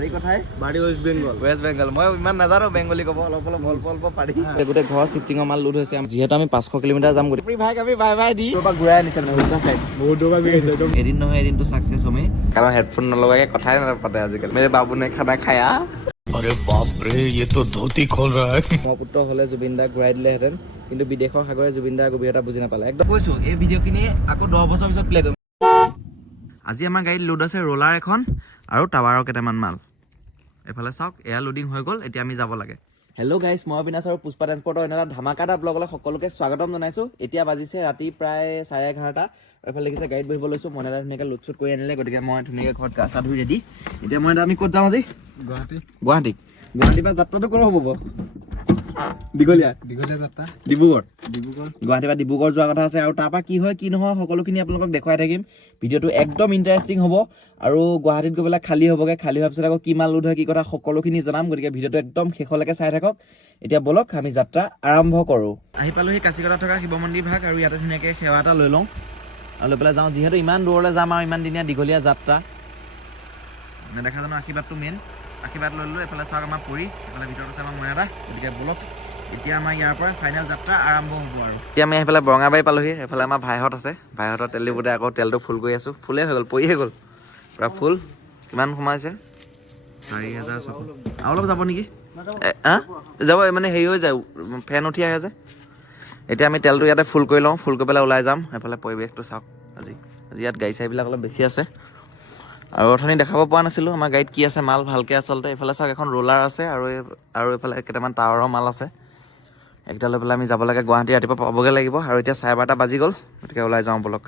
বাড়ি কোথায়? বাড়ি ওয়েস্ট বেঙ্গল। ৱেষ্ট বেংগল। মই ইমান নাজানো বেংগলী ক'ব, অলপ অল্প পাৰি। গোটেই ঘৰৰ শিফটিঙৰ মাল লোড হৈছে। যিহেতু আমি 500 কিলোমিটাৰ যাম, গোটেই ভাই আমি বাই দি পৰা ঘূৰাই আনিছে মানে উল্টা চাইড। বহুত দূৰ পৰা গৈ আছে একদম। এদিন নহয় এদিনটো ছাকচেছ হ'মেই, কাৰণ হেডফোন নলগাকে কথাই নাপাতে আজিকালি। মেৰে বাবু নে খানা খায়া। अरे बाप रे, ये तो धोती खोल रहा है। পুত্ৰ হ'লে জুবিন দাক ঘূৰাই দিলেহেঁতেন, কিন্তু বিদেশৰ সাগৰে জুবিন দাৰ গভীৰতা বুজি নাপালে। একদম কৈছোঁ, এই ভিডিঅ'খিনি আকৌ 10 বছৰ পিছত প্লে কৰিম। আজি আমাৰ গাড়ীত লোড আছে ৰোলাৰ এখন আৰু টাৱাৰৰ কেইটামান মাল। এইফালে চাওক, এয়া লোডিং হৈ গ'ল, এতিয়া আমি যাব লাগে। হেল্ল' গাইছ, মই অবিনাশ আৰু পুষ্পা ট্ৰেন্সপৰ্টৰ এটা ধামাকাটা ব্লগলৈ সকলোকে স্বাগতম জনাইছোঁ। এতিয়া বাজিছে ৰাতি প্ৰায় 11:30। এইফালে দেখিছে গাড়ীত বহিব লৈছোঁ। মনে এটা ধুনীয়াকৈ লোড চুট কৰি আনিলে, গতিকে মই ধুনীয়াকৈ ঘৰত গা চা ধুই ৰেডি। এতিয়া মই আমি ক'ত যাম আজি? গুৱাহাটীৰ পৰা যাত্ৰাটো ক'ৰ হ'ব? দীঘলীয়া যাত্ৰা ডিব্ৰুগড়। গুৱাহাটীৰ পৰা ডিব্ৰুগড় যোৱা কথা আছে, আৰু তাৰপৰা কি হয় কি নহয় সকলোখিনি আপোনালোকক দেখুৱাই থাকিম। ভিডিঅ'টো একদম ইণ্টাৰেষ্টিং হ'ব, আৰু গুৱাহাটীত গৈ পেলাই খালী হ'বগৈ। খালী হোৱাৰ পিছত আকৌ কি মাল লোড হয় কি কথা সকলোখিনি জনাম, গতিকে ভিডিঅ'টো একদম শেষলৈকে চাই থাকক। এতিয়া ব'লক আমি যাত্ৰা আৰম্ভ কৰোঁ। আহি পালোহি কাচিকটা থকা শিৱ মন্দিৰ ভাগ, আৰু ইয়াতে ধুনীয়াকৈ সেৱা এটা লৈ লওঁ আৰু লৈ পেলাই যাওঁ। যিহেতু ইমান দূৰলৈ যাম আৰু ইমান দিনীয়া দীঘলীয়া যাত্ৰা, নেদেখা জানো আশীৰ্বাদটো মেইন। আশীৰ্বাদ লৈ ল'লোঁ। এইফালে চাওক আমাৰ পুৰি, এইফালে ভিতৰত আছে আমাৰ মইনা দা। গতিকে ব'লক এতিয়া আমাৰ ইয়াৰ পৰা ফাইনেল যাত্ৰা আৰম্ভ হ'ব। আৰু এতিয়া আমি এইফালে বৰঙাবাৰী পালোহি। এইফালে আমাৰ ভাইহঁত আছে, ভাইহঁতৰ তেল ডিপুতে আকৌ তেলটো ফুল কৰি আছোঁ। ফুলেই হৈ গ'ল, পৰিয়ে গ'ল পূৰা ফুল। কিমান সোমাইছে? 4,600। আৰু অলপ যাব নেকি? যাব, মানে হেৰি হৈ যায়, ফেন উঠি আহে যে। এতিয়া আমি তেলটো ইয়াতে ফুল কৰি লওঁ, ফুল কৰি পেলাই ওলাই যাম। এইফালে পৰিৱেশটো চাওক। আজি ইয়াত গাড়ী চাড়ীবিলাক অলপ বেছি আছে, আৰু অথনি দেখাব পৰা নাছিলোঁ আমাৰ গাড়ীত কি আছে মাল ভালকৈ। আচলতে এইফালে চাওক এখন ৰোলাৰ আছে, আৰু এইফালে কেইটামান টাৱাৰৰ মাল আছে। একটা লৈ পেলাই আমি যাব লাগে গুৱাহাটী, ৰাতিপুৱা পাবগৈ লাগিব। আৰু এতিয়া 12:30 বাজি গ'ল, গতিকে ওলাই যাওঁ ব'লক।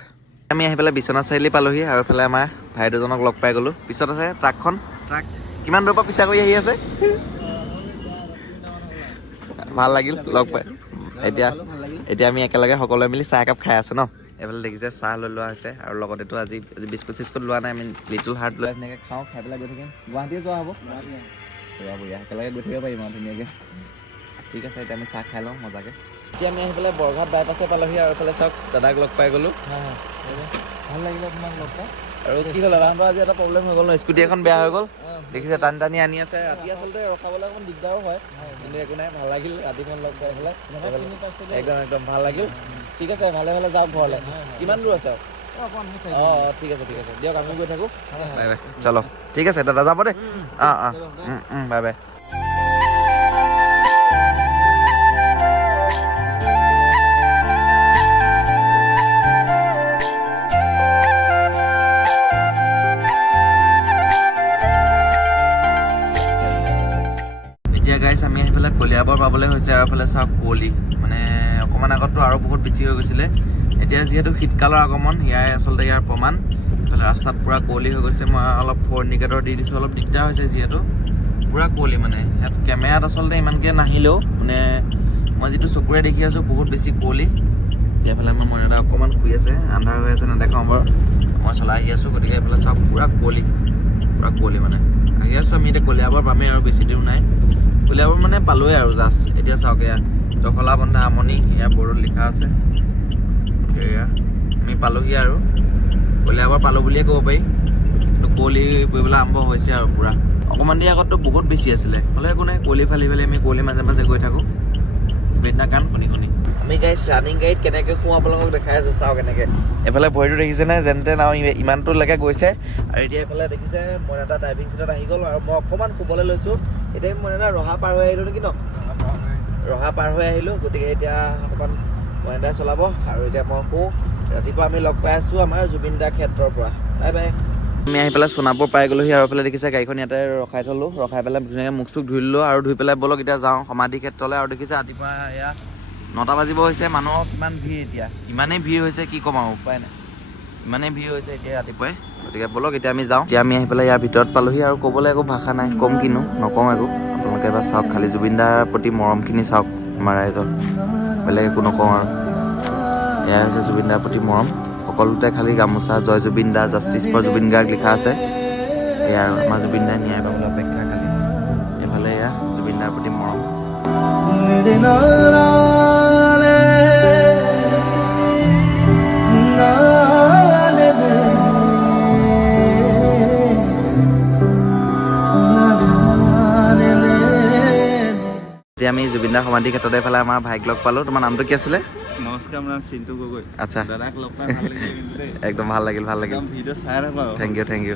আমি আহি পেলাই বিশ্বনাথ চাৰিআলি পালোহি, আৰু এইফালে আমাৰ ভাই দুজনক লগ পাই গ'লোঁ। পিছত আছে ট্ৰাকখন। ট্ৰাক কিমান দূৰৰ পৰা পিছা কৰি আহি আছে, ভাল লাগিল লগ পাই। এতিয়া আমি একেলগে সকলোৱে মিলি চাহ একাপ খাই আছোঁ ন। এইফালে দেখিছে চাহ লৈ লোৱা হৈছে, আৰু লগতেতো আজি বিস্কুট চিস্কুট লোৱা নাই। আমি লিটল হাৰ্ট লৈ ধুনীয়াকৈ খাওঁ, খাই পেলাই গৈ থাকিম। গুৱাহাটীয়ে যোৱা হ'ব, বঢ়িয়া একেলগে গৈ থাকিব পাৰিম আৰু ধুনীয়াকৈ। ঠিক আছে, এতিয়া আমি চাহ খাই লওঁ মজাকৈ। এতিয়া আমি আহি পেলাই বৰঘাট বাইপাছে পালোহি, আৰু এইফালে চাওক দাদাক লগ পাই গ'লোঁ। ভাল লাগিলে তোমাক লগ পাই। আৰু কি হ'ল, দাদাহঁতৰ আজি এটা প্ৰব্লেম হৈ গ'ল ন, স্কুটি এখন বেয়া হৈ গ'ল। দেখিছে টানি টানি আনি আছে। ৰাতি আচলতে ৰখাবলৈ অকণমান দিগদাৰো হয়, কিন্তু একো নাই, ভাল লাগিল ৰাতিখন লগ পাই পেলাই। একদম ভাল লাগিল। ঠিক আছে, ভালে যাওক ঘৰলৈ। কিমান দূৰ আছে? ঠিক আছে দিয়ক, আমি গৈ থাকোঁ। বাই বাই, চলো। ঠিক আছে দাদা, যাব দেই। Bye bye. এতিয়া গাইছ আমি আহি পেলাই কলিয়াবৰ পাবলৈ হৈছে, আৰু এইফালে চাওক কুঁৱলী, মানে অকণমান আগততো আৰু বহুত বেছি হৈ গৈছিলে। এতিয়া যিহেতু শীতকালৰ আগমন, আচলতে ইয়াৰ প্ৰমাণ। এইফালে ৰাস্তাত পূৰা কুঁৱলী হৈ গৈছে। মই অলপ ফ'ৰনিকেটৰ দি দিছোঁ, অলপ দিগদাৰ হৈছে যিহেতু পূৰা কুঁৱলী। মানে ইয়াত কেমেৰাত আচলতে ইমানকৈ নাহিলেও, মানে মই যিটো চকুৰে দেখি আছোঁ বহুত বেছি কুঁৱলী। এইফালে আমাৰ মইনা অকণমান শুই আছে, আন্ধাৰ হৈ আছে, নেদেখাওঁ বাৰু। মই চলাই আহি আছোঁ, গতিকে এইফালে চাওক পূৰা কুঁৱলী মানে আহি আছোঁ আমি। এতিয়া কলিয়াবৰ পামেই আৰু বেছি দূৰ নাই। কলিয়াবৰ মানে পালোৱে আৰু জাষ্ট। এতিয়া চাওক এয়া দখলা বন্ধা আমনি, এয়া বৰ্ডত লিখা আছে। এয়া আমি পালোহি, আৰু কলিয়াবৰ পালোঁ বুলিয়ে ক'ব পাৰি। কিন্তু কুঁৱলী পৰিবলৈ আৰম্ভ হৈছে আৰু পূৰা। অকণমান দেৰি আগততো বহুত বেছি আছিলে, হ'লে একো নাই। কুঁৱলী ফালি আমি কুঁৱলী মাজে মাজে গৈ থাকোঁ। বেদনা গান শুনি আমি গাড়ীত ৰানিং গাড়ীত কেনেকৈ শুওঁ আপোনালোকক দেখাই আছোঁ। চাওক এনেকৈ এইফালে ভৰিটো দেখিছেনে, যেন তেন আৰু ইমানটোলৈকে গৈছে। আৰু এতিয়া এইফালে দেখিছে মইনা এটা ড্ৰাইভিং চিটত আহি গ'ল, আৰু মই অকণমান শুবলৈ লৈছোঁ। এতিয়া মইনা এটা ৰহা পাৰ হৈ আহিলোঁ নেকি ন? ৰহা পাৰ হৈ আহিলোঁ, গতিকে এতিয়া অকণমান মইনাই চলাব, আৰু এতিয়া মই শুওঁ। ৰাতিপুৱা আমি লগ পাই আছোঁ আমাৰ জুবিন দাৰ ক্ষেত্ৰৰ পৰা। Bye bye. আমি আহি পেলাই সোণাপুৰ পাই গ'লোহি, আৰু এইফালে দেখিছে গাড়ীখন ইয়াতে ৰখাই থ'লোঁ। ৰখাই পেলাই ধুনীয়াকৈ মুখ চুখ ধুই ল'লোঁ, আৰু ধুই পেলাই ব'লক এতিয়া যাওঁ সমাধি ক্ষেত্ৰলৈ। আৰু দেখিছে ৰাতিপুৱা এয়া 9টা বাজিব হৈছে, মানুহৰ কিমান ভিৰ এতিয়া। ইমানেই ভিৰ হৈছে কি ক'ম আৰু, উপায় নাই। ইমানেই ভিৰ হৈছে এতিয়া ৰাতিপুৱাই, গতিকে ব'লক এতিয়া আমি যাওঁ। এতিয়া আমি আহি পেলাই ইয়াৰ ভিতৰত পালোহি, আৰু ক'বলৈ একো ভাষা নাই, ক'ম কিনো, নকওঁ একো। আপোনালোকে এবাৰ চাওক, খালি জুবিন দাৰ প্ৰতি মৰমখিনি চাওক আমাৰ ৰাইজৰ, বেলেগ একো নকওঁ আৰু। এয়া হৈছে জুবিন দাৰ প্ৰতি মৰম। সকলোতে খালি গামোচা জয় জুবিন দা, জাষ্টিছ ফৰ জুবিন গাৰ্গ লিখা আছে। এয়া আৰু আমাৰ জুবিন দাই ন্যায় পাবলৈ অপেক্ষা খালি। এইফালে এয়া জুবিন দাৰ প্ৰতি মৰম। এতিয়া আমি জুবিনদাৰ সমাধি ক্ষেত্ৰতে এইফালে আমাৰ ভাইক লগ পালোঁ। তোমাৰ নামটো কি আছিলে? নমস্কাৰ, মোৰ নাম চিন্তু গগৈ। আচ্ছা, দাদাক লগ পাই ভাল লাগিলে কিন্তু দেই। একদম ভাল লাগিল। ভিডিঅ' চাই থাকোঁ আৰু। Thank you.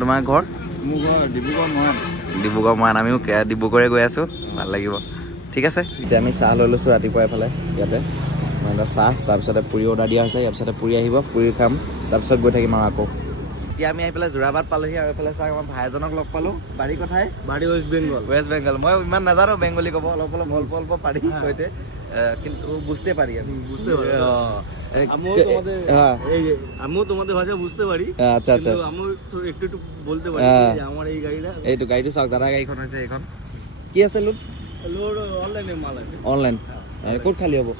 তোমাৰ ঘৰ? মোৰ ঘৰ ডিব্ৰুগড় মৰাণ। ডিব্ৰুগড় মৰাণ। আমিও ডিব্ৰুগড়ে গৈ আছোঁ, ভাল লাগিব। ঠিক আছে, এতিয়া আমি চাহ লৈ লৈছোঁ ৰাতিপুৱা এইফালে ইয়াতে মানে চাহ, তাৰপিছতে পুৰি অৰ্ডাৰ দিয়া হৈছে। ইয়াৰ পিছতে পুৰি আহিব, পুৰি খাম, তাৰপিছত গৈ থাকিম আৰু আকৌ। এতিয়া আমি আহি পেলাই যোৰাবাট পালোঁহি আৰু এইফালে চাওক আমাৰ ভাই এজনক লগ পালোঁ। বাৰী কথাই বাৰী ৱেষ্ট বেংগল। ৱেষ্ট বেংগল। মই ইমান নাজানো বেংগলী ক'ব, অলপ অল্প পাৰি সৈতে, কিন্তু বুঝতে পারি আমি। বুঝতে পারি। আমিও তোমাদের ভাষা বুঝতে পারি। আচ্ছা, কিন্তু আমিও একটু বলতে পারি যে আমার এই গাড়িটা, এইটো গাড়ীটো চাওক, দাদা গাড়ীখন হৈছে এইখন। কি আছে লোড? লোড অনলাইনে মাল আছে। অনলাইন। ক'ত খালী হ'ব?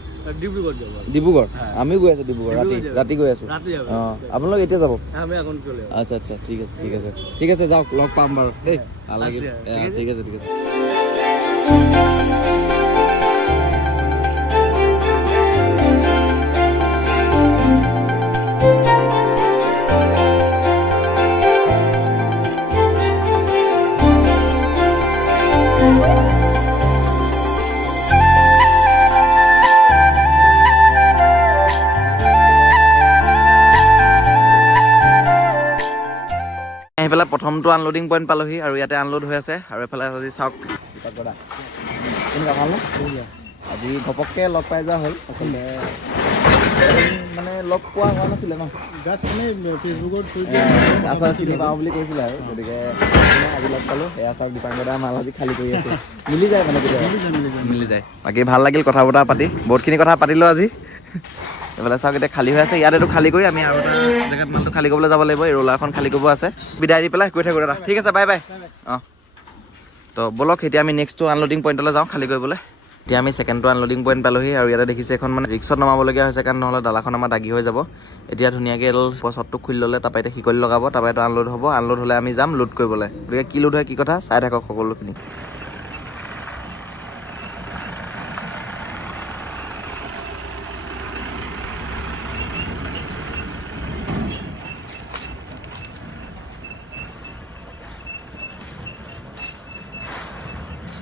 ডিব্ৰুগড় যাব। ডিব্ৰুগড়? আমিও গৈ আছোঁ ডিব্ৰুগড়, ৰাতি গৈ আছোঁ। রাতে যাবে। আপোনালোক এতিয়া যাব? আমি এখন চলে যাব। আচ্ছা, ঠিক আছে যাওক, লগ পাম বাৰু দেই, ভাল লাগিল। ঠিক আছে। এইফালে প্ৰথমটো আনলোডিং পইণ্ট পালোহি আৰু ইয়াতে আনলোড হৈ আছে। আৰু এইফালে আজি চাওক কেনেকুৱা ভাল ন? আজি ঘপককৈ লগ পাই যোৱা হ'ল, আচলতে মানে লগ পোৱা হোৱা নাছিলে ন, ফেচবুকত আচলতে চিনি পাওঁ বুলি কৈছিলে আৰু, গতিকে আজি লগ পালোঁ। এয়া চাওক দীপাংকৰ দা মাল আজি খালী কৰি আছে, মিলি যায় মানে কেতিয়াবা মিলি যায়। বাকী ভাল লাগিল কথা বতৰা পাতি, বহুতখিনি কথা পাতিলোঁ আজি। এইফালে চাওক এতিয়া খালী হৈ আছে, ইয়াত এইটো খালী কৰি আমি আৰু এটা জেগাত মালটো খালী কৰিবলৈ যাব লাগিব। এই ৰোলাৰখন খালী কৰিব আছে, বিদায় দি পেলাই গৈ থাকোঁ দাদা। ঠিক আছে, বাই। অঁ, তো ব'লক এতিয়া আমি নেক্সটটো আনলোডিং পইণ্টলৈ যাওঁ খালী কৰিবলৈ। এতিয়া আমি ছেকেণ্ডটো আনলোডিং পইণ্ট পালোহি আৰু ইয়াতে দেখিছে এখন মানে ৰিক্সত নমাবলগীয়া হৈছে, কাৰণ নহ'লে দালাখন আমাৰ দাগি হৈ যাব। এতিয়া ধুনীয়াকৈ এডাল পচতটো খুলি ল'লে, তাৰপৰা এতিয়া শিকলি লগাব, তাৰপৰা এইটো আনলোড হ'ব। আনলোড হ'লে আমি যাম লোড কৰিবলৈ। গতিকে কি লোড হয় কি কথা চাই থাকক সকলোখিনি।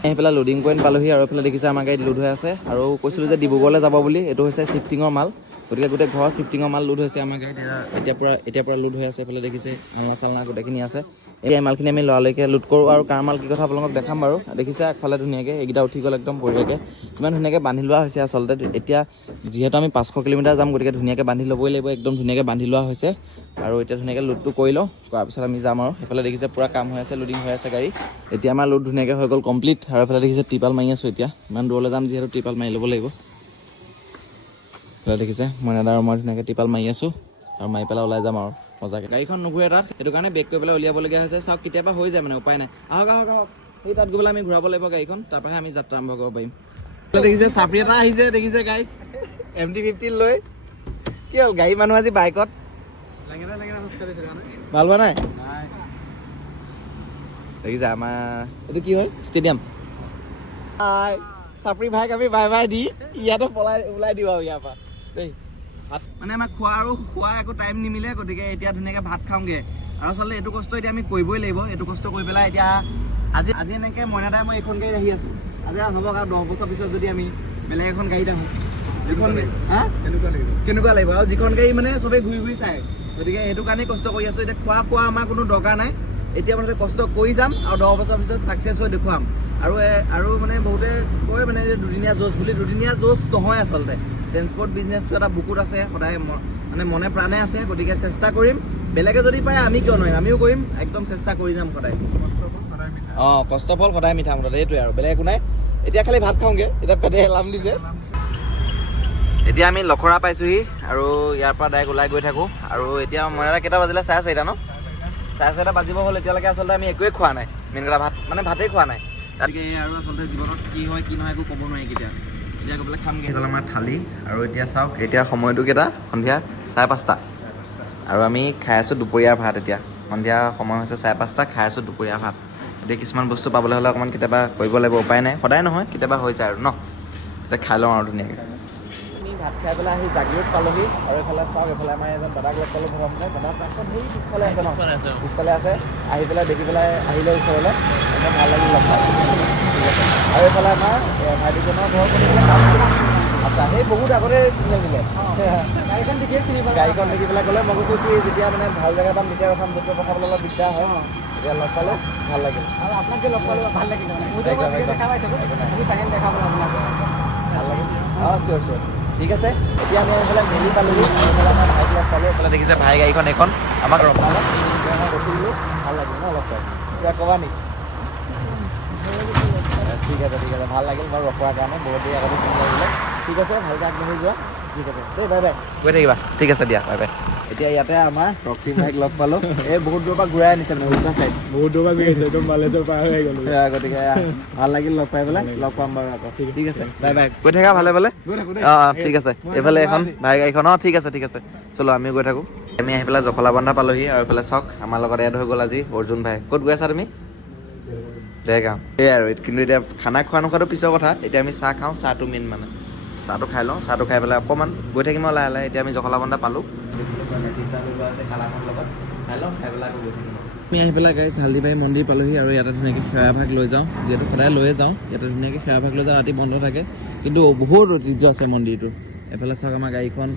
এইফালে লোডিং পইণ্ট পালোহি আৰু এইফালে দেখিছে আমাৰ গাড়ীত লোড হৈ আছে। আৰু কৈছিলোঁ যে ডিব্ৰুগড়লৈ যাব বুলি, এইটো হৈছে শ্বিফটিঙৰ মাল। গতিকে গোটেই ঘৰৰ শ্বিফটিঙৰ মাল লোড হৈছে আমাৰ গাড়ীত। এতিয়া পৰা লোড হৈ আছে। এইফালে দেখিছে আলনা চালনা গোটেইখিনি আছে। এই মালখিনি আমি লৰালৈকে লোড কৰোঁ। আৰু কাৰ মাল কি কথা আপোনালোকক দেখাম বাৰু। দেখিছে আগফালে ধুনীয়াকৈ এইকেইটা উঠি গ'ল একদম বঢ়িয়াকৈ, কিমান ধুনীয়াকৈ বান্ধি লোৱা হৈছে আচলতে। এতিয়া যিহেতু আমি 500 কিলোমিটাৰ যাম, গতিকে ধুনীয়াকৈ বান্ধি ল'বই লাগিব, একদম ধুনীয়াকৈ বান্ধি লোৱা হৈছে। আৰু এতিয়া ধুনীয়াকৈ লোডটো কৰি লওঁ, কৰাৰ পিছত আমি যাম আৰু। সেইফালে দেখিছে পূৰা কাম হৈ আছে, লোডিং হৈ আছে গাড়ী। এতিয়া আমাৰ লোড ধুনীয়াকৈ হৈ গ'ল কমপ্লিট। আৰু এইফালে দেখিছে ত্ৰিপাল মাৰি আছোঁ। এতিয়া ইমান দূৰলৈ যাম যিহেতু ত্ৰিপাল মাৰি ল'ব লাগিব। এইফালে দেখিছে মইনাদা আৰু মই ধুনীয়াকৈ ত্ৰিপাল মাৰি আছোঁ, আৰু মাৰি পেলাই ওলাই যাম আৰু মজাকৈ। গাড়ীখন নুঘূৰে তাত, সেইটো কাৰণে বেক কৰি পেলাই উলিয়াবলগীয়া হৈছে। চাওক কেতিয়াবা হৈ যায় মানে, উপায় নাই। আহক সেই তাত গৈ পেলাই আমি ঘূৰাব লাগিব গাড়ীখন, তাৰপৰাহে আমি যাত্ৰা আৰম্ভ কৰিব পাৰিম। দেখিছে চাপৰি এটা আহিছে, দেখিছে গাইজ MT-50 লৈ। কি হ'ল গাড়ী মানুহ আজি বাইকত ভাল হোৱা নাই? দেখিছে আমাৰ এইটো কি হয় ষ্টেডিয়াম। চাপৰি ভাইক আমি বাই দি ইয়াতে ওলাই দিওঁ আৰু ইয়াৰ পৰা দেই। ভাত মানে আমাৰ খোৱা একো টাইম নিমিলে, গতিকে এতিয়া ধুনীয়াকৈ ভাত খাওঁগৈ। আৰু আচলতে এইটো কষ্ট এতিয়া আমি কৰিবই লাগিব। এইটো কষ্ট কৰি পেলাই এতিয়া আজি এনেকৈ মইনাদাই মই এইখন গাড়ীত আহি আছোঁ। আজি হ'ব আৰু 10 বছৰ পিছত যদি আমি বেলেগ এখন গাড়ীত আহোঁ, কেনেকুৱা লাগিব। আৰু যিখন গাড়ী মানে চবেই ঘূৰি চায়, গতিকে সেইটো কাৰণেই কষ্ট কৰি আছোঁ। এতিয়া খোৱা আমাৰ কোনো দৰকাৰ নাই, এতিয়া মানে কষ্ট কৰি যাম আৰু 10 বছৰ পিছত ছাকচেছ হৈ দেখুৱাম। আৰু মানে বহুতে কয় মানে দুদিনীয়া জোচ বুলি, দুদিনীয়া জোচ নহয় আচলতে। ট্ৰেন্সপৰ্ট বিজনেছটো এটা বুকুত আছে, সদায় মানে মনে প্ৰাণে আছে। গতিকে চেষ্টা কৰিম, বেলেগে যদি পাৰে আমি কিয় নোৱাৰিম, আমিও কৰিম, একদম চেষ্টা কৰি যাম সদায়। কষ্ট ফল সদায় মিঠা, মুঠতে এইটোৱে আৰু বেলেগ একো নাই। এতিয়া খালি ভাত খাওঁগৈ, এতিয়া পেটে এলাৰ্ম দিছে। এতিয়া আমি লখৰা পাইছোঁহি আৰু ইয়াৰ পৰা ডাইৰেক্ট ওলাই গৈ থাকোঁ। আৰু এতিয়া মইনাদা কেইটা বাজিলে? 4:30 ন? 4:30 বাজিব হ'ল। এতিয়ালৈকে আচলতে আমি একোৱেই খোৱা নাই, মেইন কথা ভাতেই খোৱা নাই। গতিকে আৰু আচলতে জীৱনত কি হয় কি নহয় একো ক'ব নোৱাৰি কেতিয়া। এতিয়া গৈ পেলাই খামগৈ। সেইটো আমাৰ থালি। আৰু এতিয়া চাওক এতিয়া সময়টো কেইটা? সন্ধিয়া 5:30। আৰু আমি খাই আছোঁ দুপৰীয়াৰ ভাত। এতিয়া সন্ধিয়া সময় হৈছে 5:30, খাই আছোঁ দুপৰীয়াৰ ভাত। এতিয়া কিছুমান বস্তু পাবলৈ হ'লে অকণমান কেতিয়াবা কৰিব লাগিব, উপায় নাই, সদায় নহয় কেতিয়াবা হৈ যায় আৰু ন। এতিয়া খাই লওঁ আৰু ধুনীয়াকৈ। আমি ভাত খাই পেলাই আহি জাগিৰোড পালোহি আৰু এইফালে চাওক এইফালে আমাৰ এজন দাদাক লগ পালোঁ প্ৰথমতে দাদাৰ পাছত সেই পিছফালে আছে ন পিছফালে আছে আহি পেলাই দেখি পেলাই আহিলে ওচৰলৈ একদম ভাল লাগিল লগ পাই ঠিক আছে আৰু এইফালে আমাৰ ভাইটিজনৰ ঘৰ আচ্ছা সেই বহুত আগতে চিগনেল দিলে গাড়ীখন দেখি পেলাই ক'লে মই কৈছোঁ কি যেতিয়া মানে ভাল জেগা পাম তেতিয়া ৰখাম যেতিয়া ৰখাবলৈ অলপ দিগদাৰ হয় এতিয়া লগ পালোঁ ভাল লাগিল আৰু আপোনাক যে লগ পালোঁ ভাল লাগিল দেখা পাই থাকোঁ ফাইনেল দেখা পালোঁ আপোনাক ভাল লাগিল অঁ চিয়'ৰ ঠিক আছে এতিয়া আমি এইফালে মেলি পালোঁহি এইফালে আমাৰ ভাইক লগ পালোঁ এইফালে দেখিছে ভাই গাড়ীখন এইখন আমাক ৰখালে এতিয়া মই ৰখিলোঁ ভাল লাগিল ন লগ পাই এতিয়া ক'বা নেকি ঠিক আছে ভাল লাগিল বাৰু ৰখোৱাৰ কাৰণে বহুত দেৰি আগতে চিন্তা কৰিলে ঠিক আছে ভালকৈ আগবাঢ়ি যোৱা ঠিক আছে দেই বাই বাই গৈ থাকিবা ঠিক আছে দিয়া বাই বাই এতিয়া ইয়াতে আমাৰ ৰক্তিম ভাইক লগ পালোঁ এই বহুত দূৰৰ পৰা ঘূৰাই আনিছে মানে উল্টা চাইড বহুত দূৰ পৰা গৈ আছে একদম বালেশ্বৰ পাৰ হৈ গ'লোঁ গতিকে ভাল লাগিল লগ পাই পেলাই লগ পাম বাৰু আকৌ ঠিক আছে বাই বাই গৈ থাকা ভালে অঁ ঠিক আছে এইফালে এখন ভাই গাড়ীখন অঁ ঠিক আছে চলো আমিও গৈ থাকোঁ আমি আহি পেলাই জখলাবন্ধা পালোহি আৰু এইফালে চাওক আমাৰ লগত এড হৈ গ'ল আজি অৰ্জুন ভাই ক'ত গৈ আছা তুমি দেৰগাঁও সেয়াই আৰু কিন্তু এতিয়া খানা খোৱা নোখোৱাটো পিছৰ কথা এতিয়া আমি চাহ খাওঁ চাহটো মেইন মানে চাহটো খাই লওঁ চাহটো খাই পেলাই অকণমান গৈ থাকিম আৰু লাহে এতিয়া আমি জখলাবন্ধা পালোঁ আমি আহি পেলাই গাইছ হালদিবাৰী মন্দিৰ পালোহি আৰু ইয়াতে ধুনীয়াকৈ সেৱাভাগ লৈ যাওঁ যিহেতু সদায় লৈয়ে যাওঁ ইয়াতে ধুনীয়াকৈ সেৱাভাগ লৈ যাওঁ ৰাতি বন্ধ থাকে কিন্তু বহুত ঐতিহ্য আছে মন্দিৰটো এফালে চাওক আমাৰ গাড়ীখন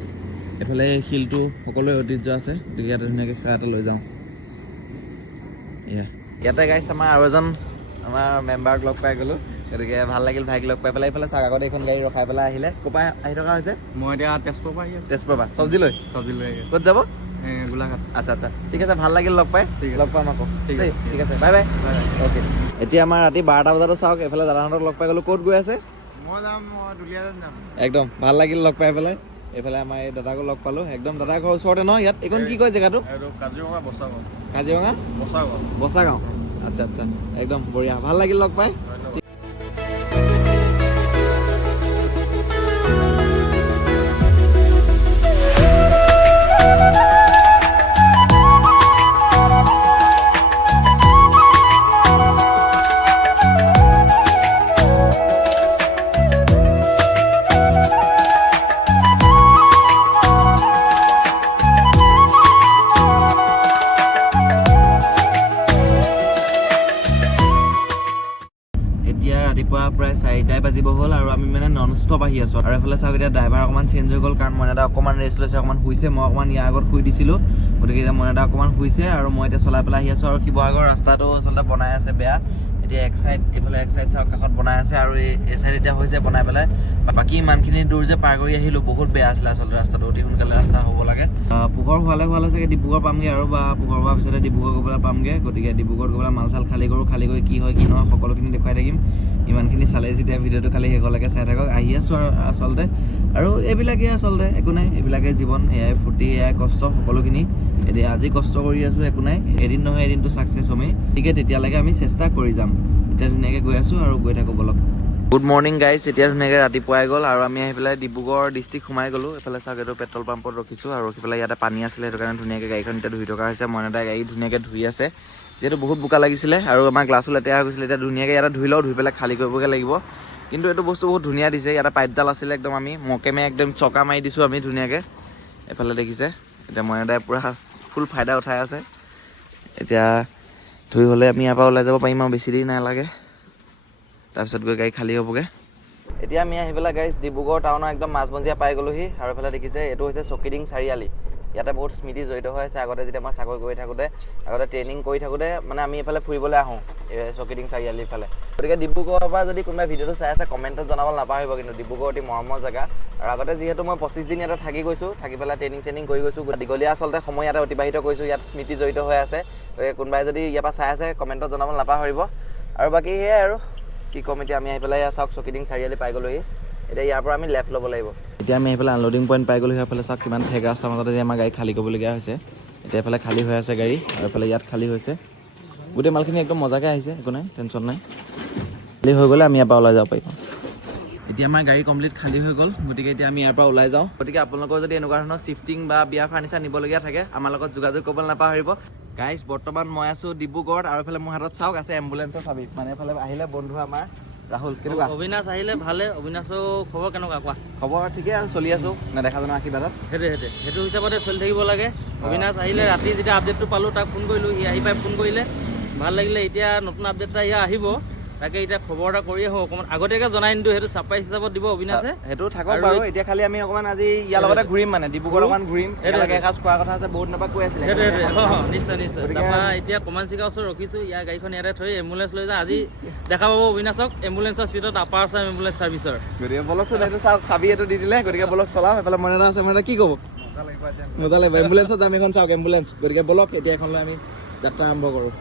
এফালে শিলটো সকলোৱে ঐতিহ্য আছে গতিকে ইয়াতে ধুনীয়াকৈ সেৱা এটা লৈ যাওঁ ইয়াতে গাইছ আমাৰ আৰু এজন আমাৰ মেম্বাৰক লগ পাই গ'লোঁ গতিকে ভাল লাগিল ভাইক লগ পাই পেলাই এইফালে চাওক আগতে এইখন গাড়ী ৰখাই পেলাই আহিলে ক'ৰ পৰা আহি থকা হৈছে মই এতিয়া তেজপুৰৰ পৰা আহি তেজপুৰৰ পৰা চব্জি লৈ ক'ত যাব গোলাঘাট আচ্ছা ঠিক আছে ভাল লাগিল লগ পাই লগ পাম আকৌ ঠিক আছে বাই বাই অ'কে এতিয়া আমাৰ ৰাতি 12টা বজাতো চাওক এইফালে দাদাহঁতক লগ পাই গ'লোঁ ক'ত গৈ আছে মই যাম দুলীয়াজান যাম একদম ভাল লাগিল লগ পাই পেলাই এইফালে আমাৰ এই দাদাকো লগ পালোঁ একদম দাদাৰ ঘৰৰ ওচৰতে ন ইয়াত এইখন কি কয় জেগাটো কাজিৰঙা বচাগাঁও আচ্ছা একদম বঢ়িয়া ভাল লাগিল লগ পাই ৰাতিপুৱা প্ৰায় 4টাই বাজিব হ'ল আৰু আমি মানে নন ষ্টপ আহি আছোঁ আৰু এইফালে চাওক এতিয়া ড্ৰাইভাৰ অকণমান চেঞ্জ হৈ গ'ল কাৰণ মইনাদা অকণমান ৰেষ্ট লৈছে অকণমান শুইছে মই অকণমান ইয়াৰ আগত শুই দিছিলোঁ গতিকে এতিয়া মইনাদা অকণমান শুইছে আৰু মই এতিয়া চলাই পেলাই আহি আছোঁ আৰু শিৱসাগৰ ৰাস্তাটো আচলতে বনাই আছে বেয়া এতিয়া এক চাইড এইফালে এক চাইড চাওক কাষত বনাই আছে আৰু এই চাইড এতিয়া হৈছে বনাই পেলাই বাকী ইমানখিনি দূৰ যে পাৰ কৰি আহিলোঁ বহুত বেয়া আছিলে আচলতে ৰাস্তাটো অতি সোনকালে ৰাস্তা হ'ব লাগে পোহৰ হোৱালে চাগে ডিব্ৰুগড় পামগৈ আৰু বা পোহৰ হোৱাৰ পিছতে ডিব্ৰুগড় গৈ পেলাই পামগৈ গতিকে ডিব্ৰুগড়ত গৈ পেলাই মাল চাল খালী কৰি কি হয় কি নহয় সকলোখিনি দেখুৱাই থাকিম ইমানখিনি চালে যেতিয়া ভিডিঅ'টো খালি শেষলৈকে চাই থাকক আহি আছোঁ আৰু আচলতে আৰু এইবিলাকেই আচলতে একো নাই এইবিলাকেই জীৱন এয়াই ফূৰ্তি এয়াই কষ্ট সকলোখিনি এতিয়া আজি কষ্ট কৰি আছোঁ একো নাই এদিন নহয় এদিনটো ছাকচেছ হ'মেই গতিকে তেতিয়ালৈকে আমি চেষ্টা কৰি যাম এতিয়া ধুনীয়াকৈ গৈ আছোঁ আৰু গৈ থাকোঁ বলক গুড মৰ্ণিং গাইজ এতিয়া ধুনীয়াকৈ ৰাতিপুৱাই গ'ল আৰু আমি আহি পেলাই ডিব্ৰুগড় ডিষ্ট্ৰিক্ট সোমাই গ'লোঁ এইফালে চাওক এইটো পেট্ৰল পাম্পত ৰখিছোঁ আৰু ৰখি পেলাই ইয়াতে পানী আছিলে সেইটো কাৰণে ধুনীয়াকৈ গাড়ীখন এতিয়া ধুই থকা হৈছে মইনাদাই গাড়ী ধুনীয়াকৈ ধুই আছে যিহেতু বহুত বোকা লাগিছিলে আৰু আমাৰ গ্লাছো লেতেৰা হৈ গৈছিলে এতিয়া ধুনীয়াকৈ ইয়াতে ধুই লওঁ ধুই পেলাই খালী কৰিবগৈ লাগিব কিন্তু এইটো বস্তু বহুত ধুনীয়া দিছে ইয়াতে পাইপডাল আছিলে একদম আমি মকেমে একদম চকা মাৰি দিছোঁ আমি ধুনীয়াকৈ এইফালে দেখিছে এতিয়া মইনাদাই পূৰা ফুল ফাইদা উঠাই আছে এতিয়া ধুই হ'লে আমি ইয়াৰ পৰা ওলাই যাব পাৰিম আৰু বেছি দেৰি নালাগে তাৰপিছত গৈ গাড়ী খালী হ'বগৈ এতিয়া আমি আহি পেলাই গাইছ ডিব্ৰুগড় টাউনৰ একদম মাজমজিয়া পাই গ'লোহি আৰু এইফালে দেখিছে এইটো হৈছে চকিডিং চাৰিআলি ইয়াতে বহুত স্মৃতি জড়িত হৈ আছে আগতে যেতিয়া মই চাকৰি কৰি থাকোঁতে আগতে ট্ৰেইনিং কৰি থাকোঁতে মানে আমি এইফালে ফুৰিবলৈ আহোঁ এই চকিডিং চাৰিআলিৰ ফালে গতিকে ডিব্ৰুগড়ৰ পৰা যদি কোনোবাই ভিডিঅ'টো চাই আছে কমেণ্টত জনাব নাপাহৰিব কিন্তু ডিব্ৰুগড় অতি মৰমৰ জেগা আৰু আগতে যিহেতু মই 25 দিন ইয়াতে থাকি গৈছোঁ থাকি পেলাই ট্ৰেইনিং কৰি গৈছোঁ দীঘলীয়া আচলতে সময় ইয়াতে অতিবাহিত কৰিছোঁ ইয়াত স্মৃতি জড়িত হৈ আছে গতিকে কোনোবাই যদি ইয়াৰ পৰা চাই আছে কমেণ্টত জনাব নাপাহৰিব আৰু বাকী সেয়াই আৰু কি ক'ম এতিয়া আমি আহি পেলাই চাওক চকিডিং চাৰিআলি পাই গ'লোহি এতিয়া ইয়াৰ পৰা আমি লেফ্ট ল'ব লাগিব এতিয়া আমি এইফালে আনলোডিং পইণ্ট পাই গ'লোঁ সেইফালে চাওক কিমান ঠেক ৰাস্তাৰ মাজতে আমাৰ গাড়ী খালী কৰিবলগীয়া হৈছে এতিয়া এইফালে খালী হৈ আছে গাড়ী আৰু এইফালে ইয়াত খালী হৈছে গোটেই মালখিনি একদম মজাকৈ আহিছে একো নাই টেনশ্যন নাই খালী হৈ গ'লে আমি ইয়াৰ পৰা ওলাই যাব পাৰিম এতিয়া আমাৰ গাড়ী কমপ্লিট খালী হৈ গ'ল গতিকে এতিয়া আমি ইয়াৰ পৰা ওলাই যাওঁ গতিকে আপোনালোকৰ যদি এনেকুৱা ধৰণৰ শ্বিফটিং বা বিয়া ফাৰ্নিচাৰ নিবলগীয়া থাকে আমাৰ লগত যোগাযোগ কৰিবলৈ নাপাহৰিব গাইজ বৰ্তমান মই আছোঁ ডিব্ৰুগড়ত আৰু এইফালে মোৰ হাতত চাওক আছে এম্বুলেঞ্চৰ চাবি মানে এইফালে আহিলে বন্ধু আমাৰ ৰাহুল কেনেকুৱা অবিনাশ আহিলে ভালে অবিনাশৰ খবৰ কেনেকুৱা কোৱা খবৰ ঠিকে আৰু চলি আছোঁ নেদেখা জনৰ আশীৰ্বাদত সেইটো হিচাপতে চলি থাকিব লাগে অবিনাশ আহিলে ৰাতি যেতিয়া আপডেটটো পালোঁ তাক ফোন কৰিলোঁ সি আহি পাই ফোন কৰিলে ভাল লাগিলে এতিয়া নতুন আপডেট এটা ইয়াৰ আহিব তাকে এতিয়া খবৰ এটা কৰি আহোঁ অকণমান আগতীয়াকৈ জনাই নিদিওঁ সেইটো ছাৰপ্ৰাইজ হিচাপত দিব অবিনাশে সেইটো থাকক বাৰু এতিয়া খালি আমি অকণমান আজি ইয়াৰ লগতে ঘূৰিম মানে ডিব্ৰুগড় অকণমান ঘূৰিম একেলগে এসাঁজ খোৱাৰ কথা আছে বহুত দিনৰ পৰা কৈ আছিলে নিশ্চয় তাৰপৰা এতিয়া কমানচিকা ওচৰত ৰখিছোঁ ইয়াৰ গাড়ীখন ইয়াতে থৈ এম্বুলেঞ্চ লৈ যায় আজি দেখা পাব অবিনাশক এম্বুলেঞ্চৰ চিটত আপাৰ আছাম এম্বুলেঞ্চ চাৰ্ভিচৰ গতিকে বলকচোন এইটো চাওক চাবি এইটো দি দিলে গতিকে বলক চলাওঁ এইফালে মনে আছে মানে কি ক'ব মজা লাগিব এম্বুলেঞ্চত যাম এখন চাওক এম্বুলেঞ্চ গতিকে বলক এতিয়া এখন লৈ আমি যাত্ৰা আৰম্ভ কৰোঁ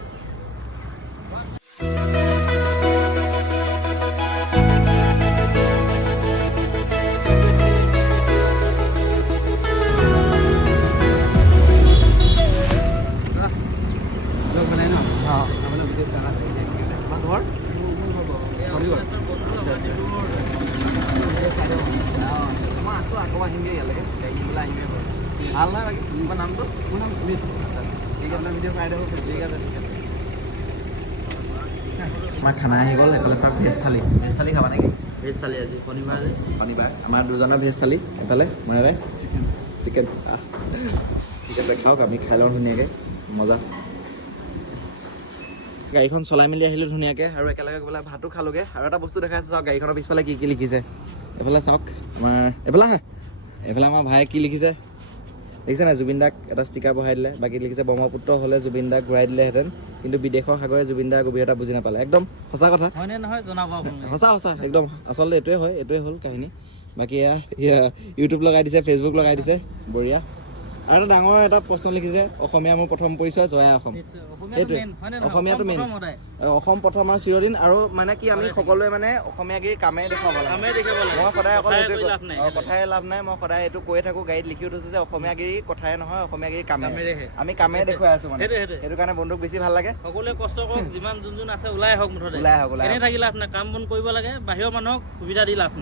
ভাল নহয় বাকী তোমাৰ নামটো মোৰ নাম সুমিত ঠিক আছে ভিডিঅ' চাই দিব ঠিক আছে আমাৰ খানা আহি গ'ল এইফালে চাওক ভেজ থালি খাবা নেকি ভেজ থালি আজি শনিবাৰ আমাৰ দুজনৰ ভেজ থালি এইফালে মনেৰে চিকেন ঠিক আছে খাওক আমি খাই লওঁ ধুনীয়াকৈ মজা গাড়ীখন চলাই মেলি আহিলোঁ ধুনীয়াকৈ আৰু একেলগে গৈ পেলাই ভাতো খালোগৈ আৰু এটা বস্তু দেখাইছোঁ চাওক গাড়ীখনৰ পিছফালে কি কি লিখিছে এইফালে চাওক আমাৰ এইফালে আমাৰ ভাই কি লিখিছে দেখিছে নাই জুবিন দাক এটা ষ্টিকাৰ বহাই দিলে বাকী লিখিছে ব্ৰহ্মপুত্ৰ হ'লে জুবিন দাক ঘূৰাই দিলেহেঁতেন কিন্তু বিদেশৰ সাগৰে জুবিন দাৰ গভীৰতা বুজি নাপালে একদম সঁচা কথা হয়নে নহয় জনাব সঁচা একদম আচলতে এইটোৱে হ'ল কাহিনী বাকী এয়া ইউটিউব লগাই দিছে ফেচবুক লগাই দিছে বঢ়িয়া আৰু এটা ডাঙৰ এটা প্ৰশ্ন লিখিছে অসমীয়া মোৰ প্ৰথম পৰিচয় জয়া অসম সেইটোৱে অসমীয়াটো মেইন অসম প্ৰথম আৰু চিৰদিন আৰু মানে কি আমি সকলোৱে মানে অসমীয়াগিৰি কামেই দেখুৱাব লাগে মই সদায় অকল এইটোৱে কথাই লাভ নাই মই সদায় এইটো কৈয়ে থাকোঁ গাড়ীত লিখিও থৈছোঁ যে অসমীয়াগিৰি কথাই নহয় অসমীয়াগিৰি কামেৰেহে আমি কামেই দেখুৱাই আছোঁ মানে সেইটো কাৰণে বন্ধুক বেছি ভাল লাগে সকলোৱে কষ্ট কৰক যিমান যোন আছে ওলাই আহক মুঠতে এনেই থাকি লাভ নাই কাম বন কৰিব লাগে বাহিৰৰ মানুহক সুবিধা দি লাভ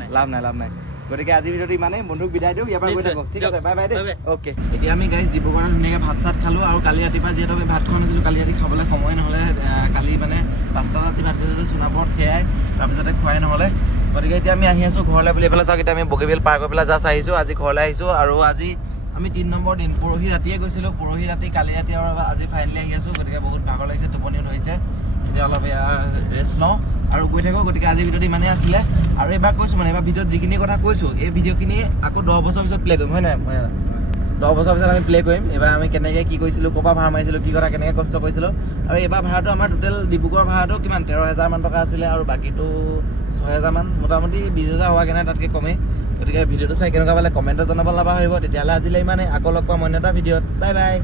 নাই গতিকে আজি ভিডিঅ'টো ইমানেই বন্ধুক বিদায় দিওঁ ইয়াৰ পৰা গৈ থাকক ঠিক আছে বাই বাই দেই অ'কে এতিয়া আমি গাইজ ডিব্ৰুগড়ত ধুনীয়াকৈ ভাত চাত খালোঁ আৰু কালি ৰাতিপুৱা যিহেতু আমি ভাত খোৱা নাছিলোঁ কালি ৰাতি খাবলৈ সময় নহ'লে কালি মানে 5টা ৰাতি ভাত খাইছিলোঁ সোণাপুৰত সেয়াই তাৰপিছতে খোৱাই নহ'লে গতিকে এতিয়া আমি আহি আছোঁ ঘৰলৈ বুলি পেলাই চাওক এতিয়া আমি বগীবিল পাৰ কৰি পেলাই জাষ্ট আহিছোঁ আজি ঘৰলৈ আহিছোঁ আৰু আজি আমি 3 নম্বৰ দিন পৰহি ৰাতিয়ে গৈছিলোঁ পৰহি ৰাতি কালি ৰাতি আৰু আজি ফাইনেলি আহি আছোঁ গতিকে বহুত ভাগৰ লাগিছে টোপনিও ধৰিছে এতিয়া অলপ ৰেষ্ট লওঁ আৰু গৈ থাকোঁ গতিকে আজি ভিডিঅ'টো ইমানেই আছিলে আৰু এইবাৰ কৈছোঁ মানে এইবাৰ ভিডিঅ'ত যিখিনি কথা কৈছোঁ এই ভিডিঅ'খিনি আকৌ 10 বছৰ পিছত প্লে' কৰিম হয় নাই 10 বছৰ পিছত আমি প্লে' কৰিম এইবাৰ আমি কেনেকৈ কি কৰিছিলোঁ ক'ৰ পৰা ভাড়া মাৰিছিলোঁ কি কথা কেনেকৈ কষ্ট কৰিছিলোঁ আৰু এইবাৰ ভাড়াটো আমাৰ টোটেল ডিব্ৰুগড় ভাড়াটো কিমান 13,000 মান টকা আছিলে আৰু বাকীটো 6,000 মান মোটামুটি 20,000 হোৱাকৈ নাই তাতকৈ কমেই গতিকে ভিডিঅ'টো চাই কেনেকুৱা পালে কমেণ্টত জনাব নাপাহৰিব তেতিয়াহ'লে আজিলৈ ইমানেই আকৌ লগ পাম অন্য এটা ভিডিঅ'ত বাই বাই